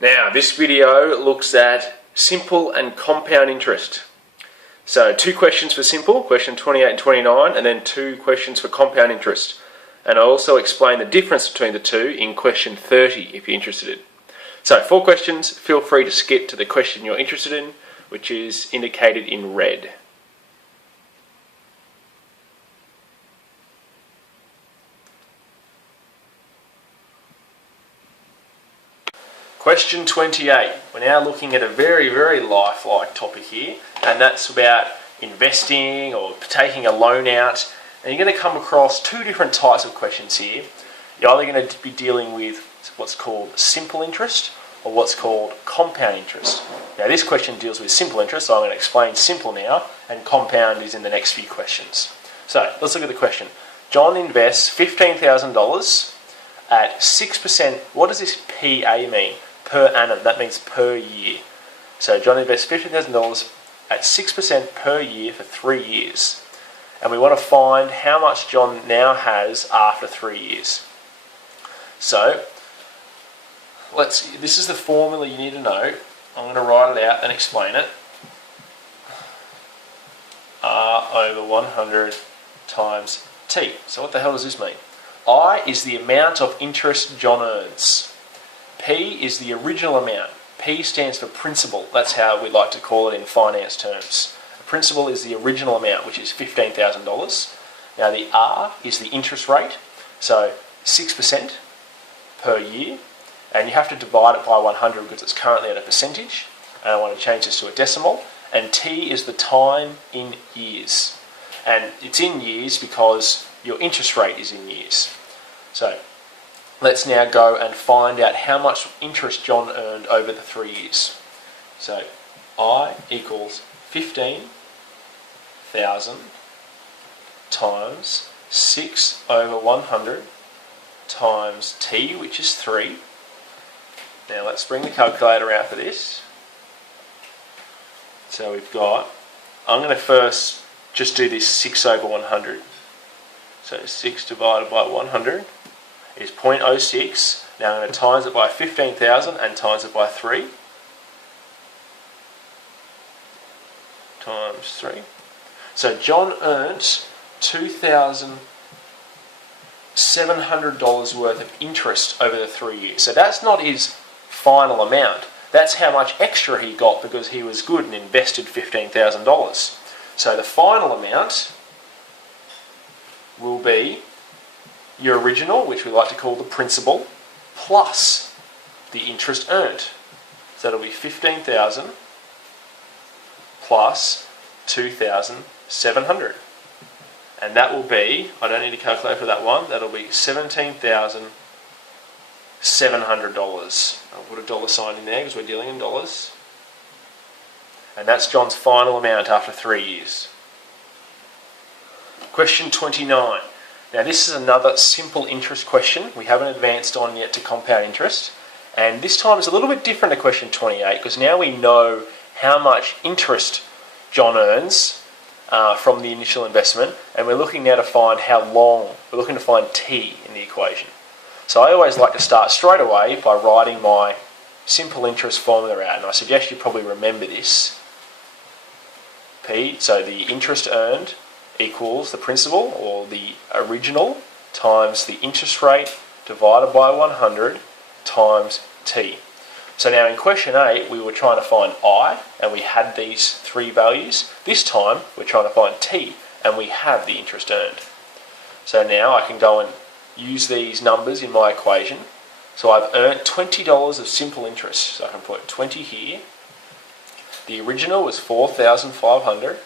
Now, this video looks at simple and compound interest. So 2 questions for simple, question 28 and 29, and then 2 questions for compound interest. And I also explain the difference between the two in question 30 if you're interested in. So 4 questions, feel free to skip to the question you're interested in, which is indicated in red. Question 28. We're now looking at a very, very lifelike topic here, and that's about investing or taking a loan out. And you're going to come across 2 different types of questions here. You're either going to be dealing with what's called simple interest or what's called compound interest. Now this question deals with simple interest, so I'm going to explain simple now, and compound is in the next few questions. So let's look at the question. John invests $15,000 at 6%. What does this PA mean? Per annum. That means per year. So John invests $15,000 at 6% per year for 3 years. And we want to find how much John now has after 3 years. So this is the formula you need to know. I'm going to write it out and explain it. R over 100 times T. So what the hell does this mean? I is the amount of interest John earns. P is the original amount. P stands for principal. That's how we like to call it in finance terms. Principal is the original amount, which is $15,000. Now the R is the interest rate, so 6% per year, and you have to divide it by 100 because it's currently at a percentage, and I want to change this to a decimal. And T is the time in years, and it's in years because your interest rate is in years. So let's now go and find out how much interest John earned over the 3 years. So I equals 15,000 times 6 over 100 times T, which is 3. Now let's bring the calculator out for this. So we've got, I'm going to first just do this 6 over 100. So 6 divided by 100 is 0.06. Now I'm going to times it by 15,000 and times it by 3. Times 3. So John earns $2,700 worth of interest over the 3 years. So that's not his final amount. That's how much extra he got because he was good and invested $15,000. So the final amount will be your original, which we like to call the principal, plus the interest earned. So that'll be 15,000 plus 2,700. And that will be, I don't need a calculator for that one, that'll be $17,700. I'll put a dollar sign in there because we're dealing in dollars. And that's John's final amount after 3 years. Question 29. Now this is another simple interest question. We haven't advanced on yet to compound interest. And this time it's a little bit different to question 28 because now we know how much interest John earns from the initial investment, and we're looking now to find how long. We're looking to find T in the equation. So I always like to start straight away by writing my simple interest formula out, and I suggest you probably remember this. P, so the interest earned equals the principal, or the original, times the interest rate divided by 100 times T. So now in question 8 we were trying to find I, and we had these 3 values. This time we're trying to find T, and we have the interest earned. So now I can go and use these numbers in my equation. So I've earned $20 of simple interest, so I can put 20 here. The original was 4,500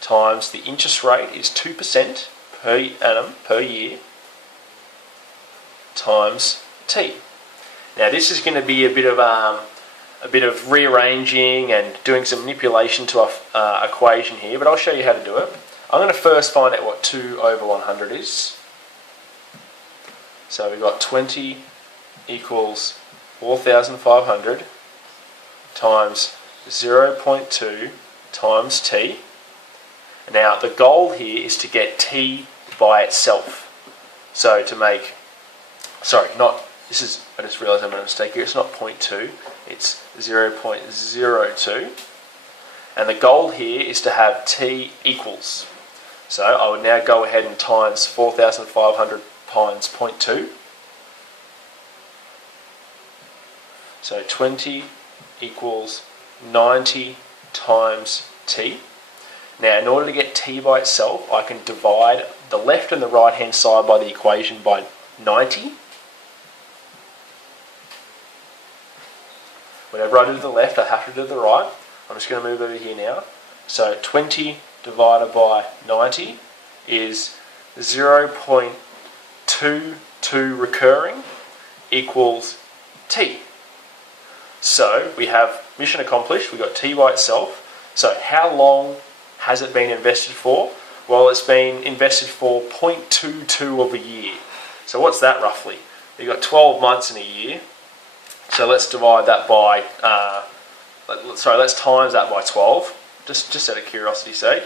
times the interest rate is 2% per annum per year times T. Now this is going to be a bit of rearranging and doing some manipulation to our equation here, but I'll show you how to do it. I'm going to first find out what 2 over 100 is. So we've got 20 equals 4,500 times 0.2 times T. Now the goal here is to get T by itself. So to make, sorry, not I just realised I made a mistake here, it's not 0.2, it's 0.02. And the goal here is to have t equals. So I would now go ahead and times 4,500 times 0.2. So 20 equals 90 times t. Now, in order to get t by itself, I can divide the left and the right hand side by the equation by 90. Whenever I do the left, I have to do the right. I'm just going to move over here now. So 20 divided by 90 is 0.22 recurring equals t. So we have mission accomplished. We've got t by itself. So how long has it been invested for? Well, it's been invested for 0.22 of a year. So what's that roughly? You've got 12 months in a year. So let's divide that by, let's times that by 12, just out of curiosity's sake.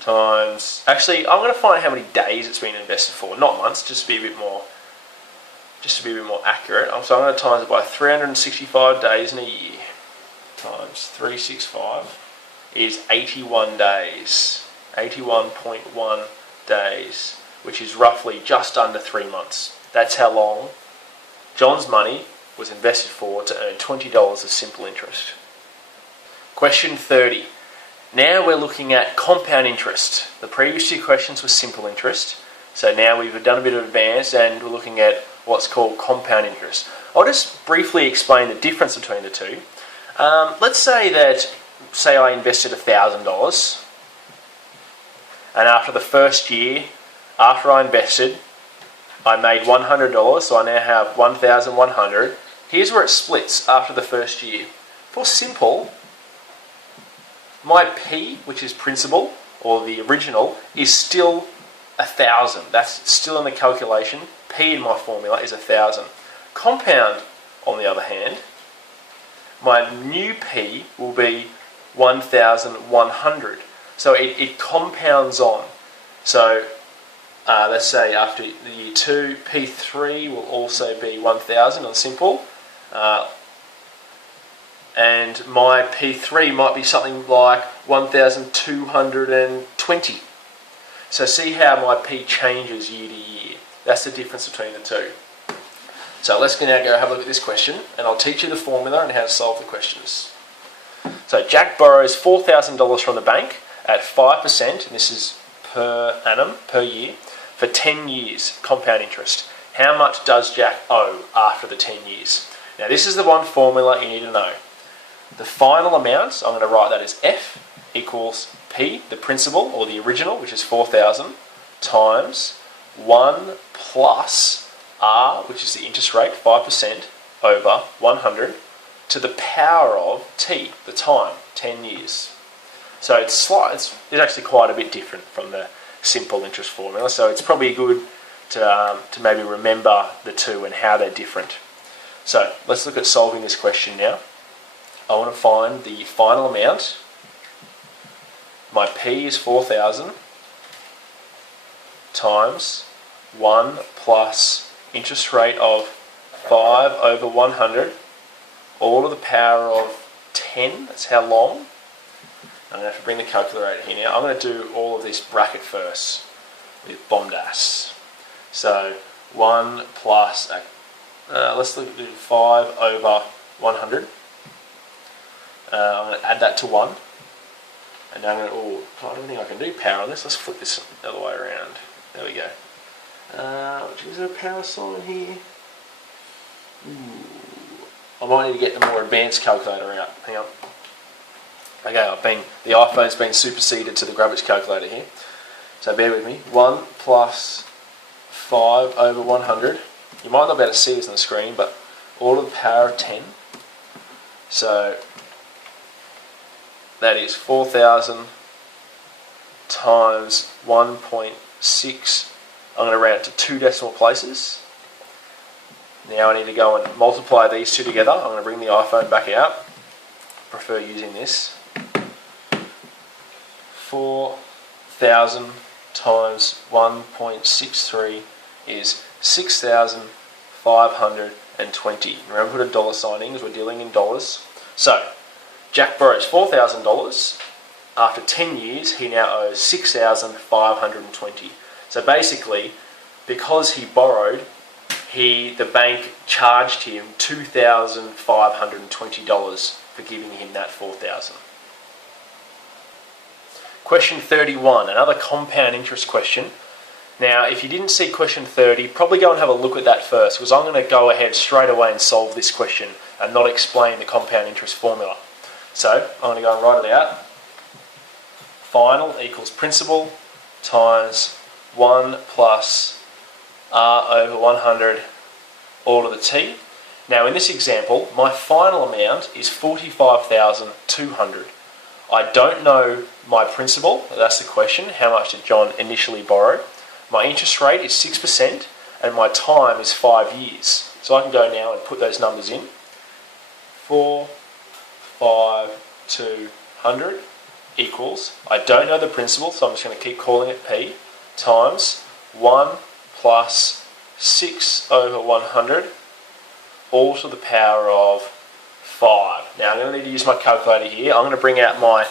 Times, actually, I'm going to find how many days it's been invested for, not months, just to be a bit more accurate. So I'm going to times it by 365 days in a year. Times 365 is 81 days, 81.1 days, which is roughly just under 3 months. That's how long John's money was invested for to earn $20 of simple interest. Question 30. Now we're looking at compound interest. The previous two questions were simple interest. So now we've done a bit of advanced and we're looking at what's called compound interest. I'll just briefly explain the difference between the two. Let's say I invested $1,000 and after the first year, after I invested, I made $100, so I now have 1,100. Here's where it splits after the first year. For simple, my P, which is principal, or the original, is still 1,000. That's still in the calculation. P in my formula is 1,000. Compound, on the other hand, my new P will be 1,100. So it compounds on. So let's say after the year 2, P3 will also be 1,000 on simple. And my P3 might be something like 1,220. So see how my P changes year to year. That's the difference between the two. So let's now go have a look at this question, and I'll teach you the formula and how to solve the questions. So Jack borrows $4,000 from the bank at 5%, and this is per annum, per year, for 10 years, compound interest. How much does Jack owe after the 10 years? Now this is the one formula you need to know. The final amount, I'm going to write that as F equals P, the principal, or the original, which is 4,000, times 1 plus R, which is the interest rate, 5%, over 100, to the power of T, the time, 10 years. So it's actually quite a bit different from the simple interest formula, so it's probably good to maybe remember the two and how they're different. So let's look at solving this question now. I want to find the final amount. My P is 4,000 times 1 plus interest rate of 5 over 100, all to the power of 10, that's how long. I'm going to have to bring the calculator here now. I'm going to do all of this bracket first with bombas. So 1 plus, let's look at 5 over 100. I'm going to add that to 1. And now I'm going to, I don't think I can do power on this. Let's flip this the other way around. There we go. Is there a power sign here? I might need to get the more advanced calculator out. Hang on. Okay, the iPhone's been superseded to the Graphics calculator here. So bear with me. 1 plus 5 over 100. You might not be able to see this on the screen, but all to the power of 10. So that is 4,000 times 1.6. I'm going to round it to 2 decimal places. Now I need to go and multiply these two together. I'm going to bring the iPhone back out. Prefer using this. 4,000 times 1.63 is $6,520. Remember, put a dollar sign in because we're dealing in dollars. So, Jack borrows $4,000. After 10 years, he now owes $6,520. So basically, because he borrowed, the bank charged him $2,520 for giving him that $4,000. Question 31, another compound interest question. Now, if you didn't see question 30, probably go and have a look at that first, because I'm going to go ahead straight away and solve this question and not explain the compound interest formula. So, I'm going to go and write it out. Final equals principal times 1 plus r over 100 all to the t. Now, in this example, my final amount is $45,200. I don't know my principal, that's the question. How much did John initially borrow? My interest rate is 6% and my time is 5 years. So I can go now and put those numbers in. 4,5,200 equals, I don't know the principal, so I'm just going to keep calling it P, times 1 plus 6 over 100 all to the power of 5. Now I'm going to need to use my calculator here. I'm going to bring out my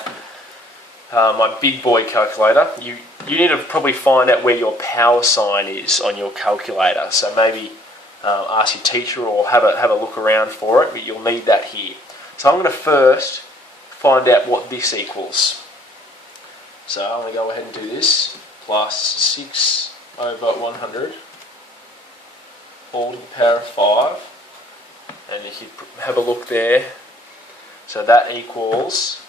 my big boy calculator. You need to probably find out where your power sign is on your calculator. So maybe ask your teacher or have a look around for it, but you'll need that here. So I'm going to first find out what this equals. So I'm going to go ahead and do this. Plus 6 over 100 all to the power of 5. And if you have a look there, so that equals,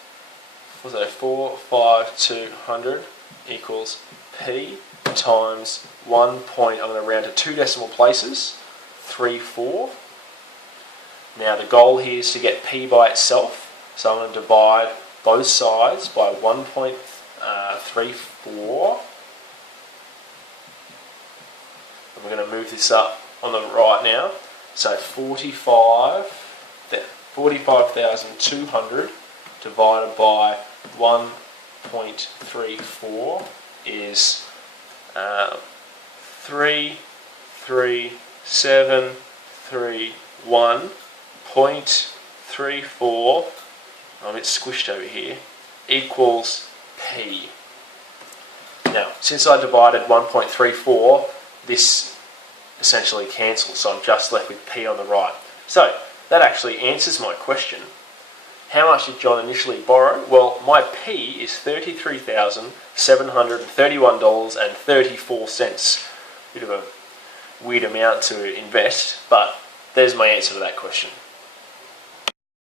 what was that, 4,5,200 equals P times 1 point, I'm going to round to 2 decimal places, 34. Now the goal here is to get P by itself, so I'm going to divide both sides by 1.34. And we're going to move this up on the right now. So 45,200 divided by 1.34 is 33731.34. I'm a bit squished over here. Equals P. Now, since I divided 1.34, this essentially cancels, so I'm just left with P on the right. So that actually answers my question. How much did John initially borrow? Well, my P is $33,731.34. Bit of a weird amount to invest, but there's my answer to that question.